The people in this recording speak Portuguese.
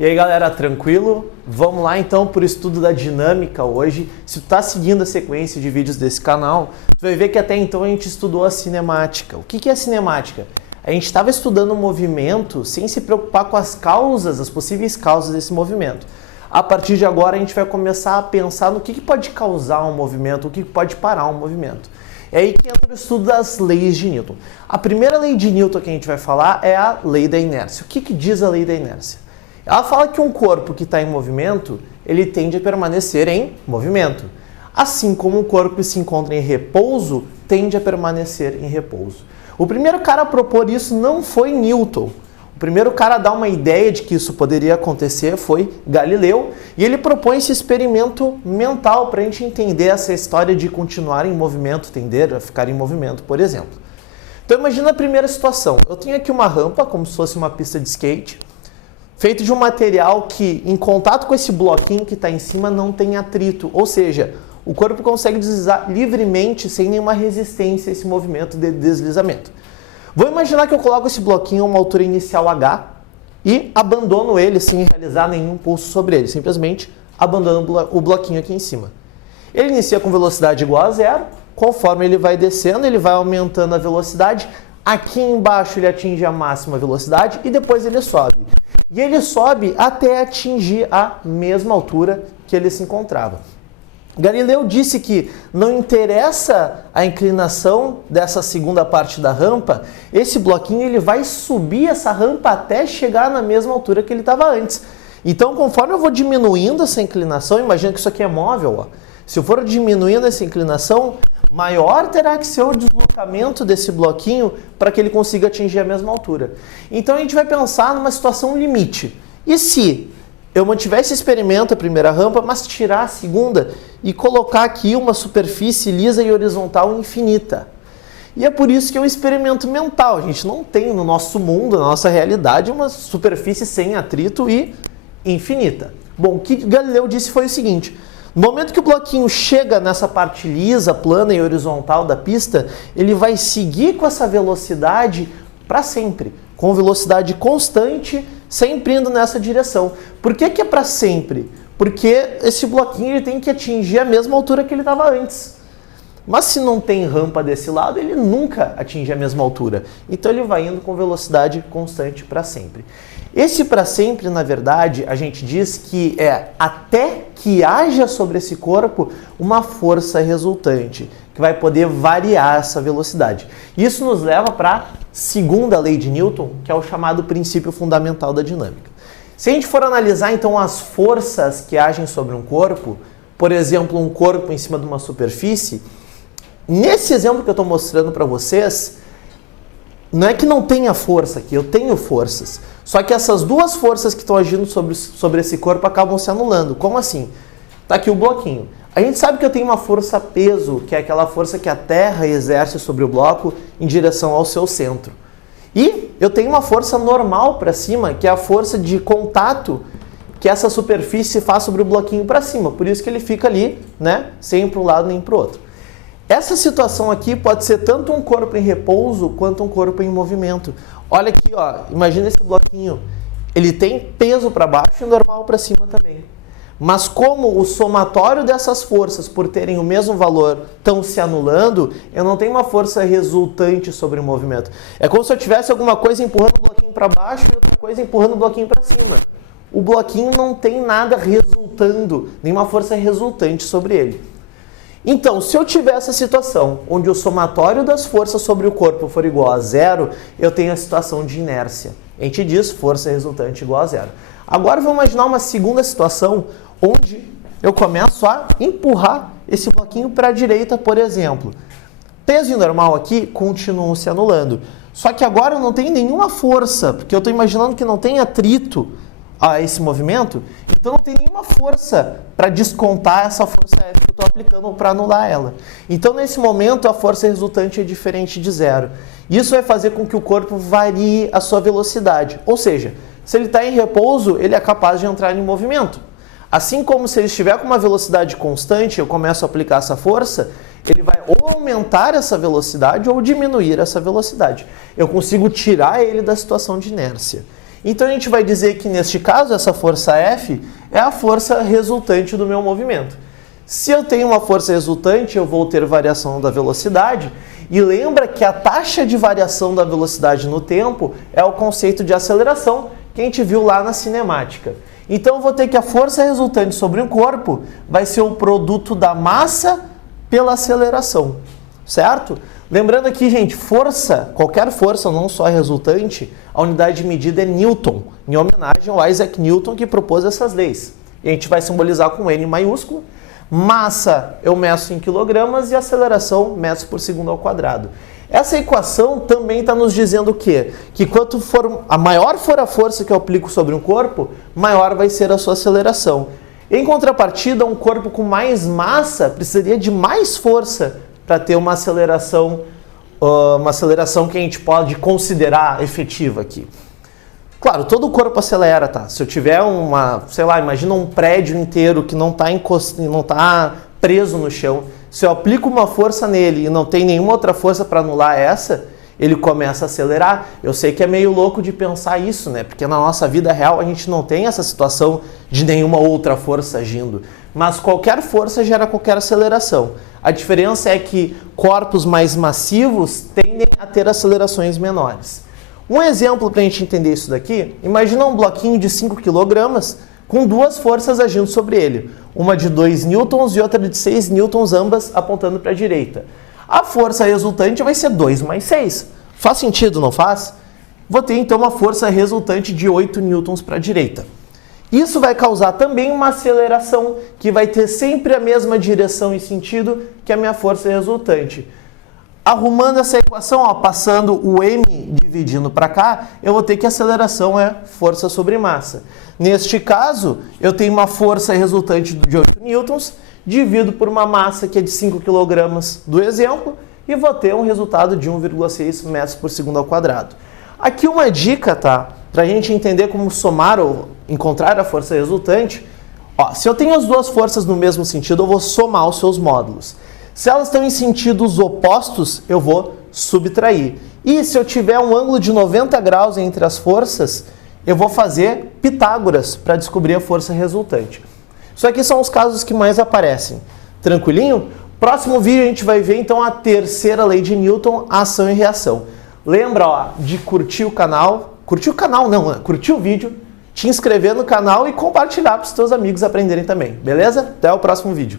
E aí galera, tranquilo? Vamos lá então para o estudo da dinâmica hoje. Se tu está seguindo a sequência de vídeos desse canal, tu vai ver que até então a gente estudou a cinemática. O que é a cinemática? A gente estava estudando o movimento sem se preocupar com as causas, as possíveis causas desse movimento. A partir de agora a gente vai começar a pensar no que pode causar um movimento, o que pode parar um movimento. É aí que entra o estudo das leis de Newton. A primeira lei de Newton que a gente vai falar é a lei da inércia. O que diz a lei da inércia? Ela fala que um corpo que está em movimento, ele tende a permanecer em movimento. Assim como um corpo que se encontra em repouso, tende a permanecer em repouso. O primeiro cara a propor isso não foi Newton. O primeiro cara a dar uma ideia de que isso poderia acontecer foi Galileu. E ele propõe esse experimento mental para a gente entender essa história de continuar em movimento, tender a ficar em movimento, por exemplo. Então imagina a primeira situação. Eu tenho aqui uma rampa, como se fosse uma pista de skate, feito de um material que, em contato com esse bloquinho que está em cima, não tem atrito. Ou seja, o corpo consegue deslizar livremente, sem nenhuma resistência a esse movimento de deslizamento. Vou imaginar que eu coloco esse bloquinho a uma altura inicial h e abandono ele sem realizar nenhum impulso sobre ele. Simplesmente abandono o bloquinho aqui em cima. Ele inicia com velocidade igual a zero. Conforme ele vai descendo, ele vai aumentando a velocidade. Aqui embaixo ele atinge a máxima velocidade e depois ele sobe. E ele sobe até atingir a mesma altura que ele se encontrava. Galileu disse que não interessa a inclinação dessa segunda parte da rampa, esse bloquinho ele vai subir essa rampa até chegar na mesma altura que ele estava antes. Então, conforme eu vou diminuindo essa inclinação, imagina que isso aqui é móvel, ó. Se eu for diminuindo essa inclinação, maior terá que ser o deslocamento desse bloquinho para que ele consiga atingir a mesma altura. Então a gente vai pensar numa situação limite. E se eu mantiver esse experimento, a primeira rampa, mas tirar a segunda e colocar aqui uma superfície lisa e horizontal infinita? E é por isso que é um experimento mental. A gente não tem no nosso mundo, na nossa realidade, uma superfície sem atrito e infinita. Bom, o que Galileu disse foi o seguinte: no momento que o bloquinho chega nessa parte lisa, plana e horizontal da pista, ele vai seguir com essa velocidade para sempre, com velocidade constante, sempre indo nessa direção. Por que é para sempre? Porque esse bloquinho ele tem que atingir a mesma altura que ele estava antes. Mas se não tem rampa desse lado, ele nunca atinge a mesma altura. Então ele vai indo com velocidade constante para sempre. Esse para sempre, na verdade, a gente diz que é até que haja sobre esse corpo uma força resultante, que vai poder variar essa velocidade. Isso nos leva para a segunda lei de Newton, que é o chamado princípio fundamental da dinâmica. Se a gente for analisar, então, as forças que agem sobre um corpo, por exemplo, um corpo em cima de uma superfície, nesse exemplo que eu estou mostrando para vocês, não é que não tenha força aqui, eu tenho forças. Só que essas duas forças que estão agindo sobre esse corpo acabam se anulando. Como assim? Está aqui o bloquinho. A gente sabe que eu tenho uma força peso, que é aquela força que a Terra exerce sobre o bloco em direção ao seu centro. E eu tenho uma força normal para cima, que é a força de contato que essa superfície faz sobre o bloquinho para cima. Por isso que ele fica ali, né? Sem para um lado nem para o outro. Essa situação aqui pode ser tanto um corpo em repouso quanto um corpo em movimento. Olha aqui, ó, imagina esse bloquinho. Ele tem peso para baixo e normal para cima também. Mas como o somatório dessas forças, por terem o mesmo valor, estão se anulando, eu não tenho uma força resultante sobre o movimento. É como se eu tivesse alguma coisa empurrando o bloquinho para baixo e outra coisa empurrando o bloquinho para cima. O bloquinho não tem nada resultando, nenhuma força resultante sobre ele. Então, se eu tiver essa situação, onde o somatório das forças sobre o corpo for igual a zero, eu tenho a situação de inércia. A gente diz força resultante igual a zero. Agora, vamos imaginar uma segunda situação, onde eu começo a empurrar esse bloquinho para a direita, por exemplo. Peso e normal aqui continuam se anulando. Só que agora eu não tenho nenhuma força, porque eu estou imaginando que não tem atrito a esse movimento, então não tem nenhuma força para descontar essa força F que eu estou aplicando para anular ela. Então, nesse momento, a força resultante é diferente de zero. Isso vai fazer com que o corpo varie a sua velocidade. Ou seja, se ele está em repouso, ele é capaz de entrar em movimento. Assim como se ele estiver com uma velocidade constante, eu começo a aplicar essa força, ele vai ou aumentar essa velocidade ou diminuir essa velocidade. Eu consigo tirar ele da situação de inércia. Então a gente vai dizer que neste caso essa força F é a força resultante do meu movimento. Se eu tenho uma força resultante, eu vou ter variação da velocidade. E lembra que a taxa de variação da velocidade no tempo é o conceito de aceleração que a gente viu lá na cinemática. Então eu vou ter que a força resultante sobre um corpo vai ser o produto da massa pela aceleração, certo? Lembrando aqui, gente, força, qualquer força, não só resultante, a unidade de medida é Newton, em homenagem ao Isaac Newton que propôs essas leis. E a gente vai simbolizar com N maiúsculo. Massa eu meço em quilogramas e aceleração meço por segundo ao quadrado. Essa equação também está nos dizendo o quê? Que quanto for a maior for a força que eu aplico sobre um corpo, maior vai ser a sua aceleração. Em contrapartida, um corpo com mais massa precisaria de mais força para ter uma aceleração que a gente pode considerar efetiva aqui. Claro, todo o corpo acelera, tá? Se eu tiver imagina um prédio inteiro que não está preso no chão, se eu aplico uma força nele e não tem nenhuma outra força para anular essa, ele começa a acelerar. Eu sei que é meio louco de pensar isso, né? Porque na nossa vida real a gente não tem essa situação de nenhuma outra força agindo. Mas qualquer força gera qualquer aceleração. A diferença é que corpos mais massivos tendem a ter acelerações menores. Um exemplo para a gente entender isso daqui, imagina um bloquinho de 5 kg com duas forças agindo sobre ele. Uma de 2 newtons e outra de 6 newtons, ambas apontando para a direita. A força resultante vai ser 2 mais 6. Faz sentido, não faz? Vou ter então uma força resultante de 8 newtons para a direita. Isso vai causar também uma aceleração que vai ter sempre a mesma direção e sentido que a minha força resultante. Arrumando essa equação, passando o m dividindo para cá, eu vou ter que a aceleração é força sobre massa. Neste caso, eu tenho uma força resultante de 8 newtons, divido por uma massa que é de 5 kg do exemplo, e vou ter um resultado de 1,6 metros por segundo ao quadrado. Aqui uma dica, tá? Para a gente entender como somar ou encontrar a força resultante. Se eu tenho as duas forças no mesmo sentido, eu vou somar os seus módulos. Se elas estão em sentidos opostos, eu vou subtrair. E se eu tiver um ângulo de 90 graus entre as forças, eu vou fazer Pitágoras para descobrir a força resultante. Isso aqui são os casos que mais aparecem. Tranquilinho? Próximo vídeo a gente vai ver então a terceira lei de Newton, ação e reação. Lembra de curtir o canal, curtir o vídeo, te inscrever no canal e compartilhar para os teus amigos aprenderem também, beleza? Até o próximo vídeo.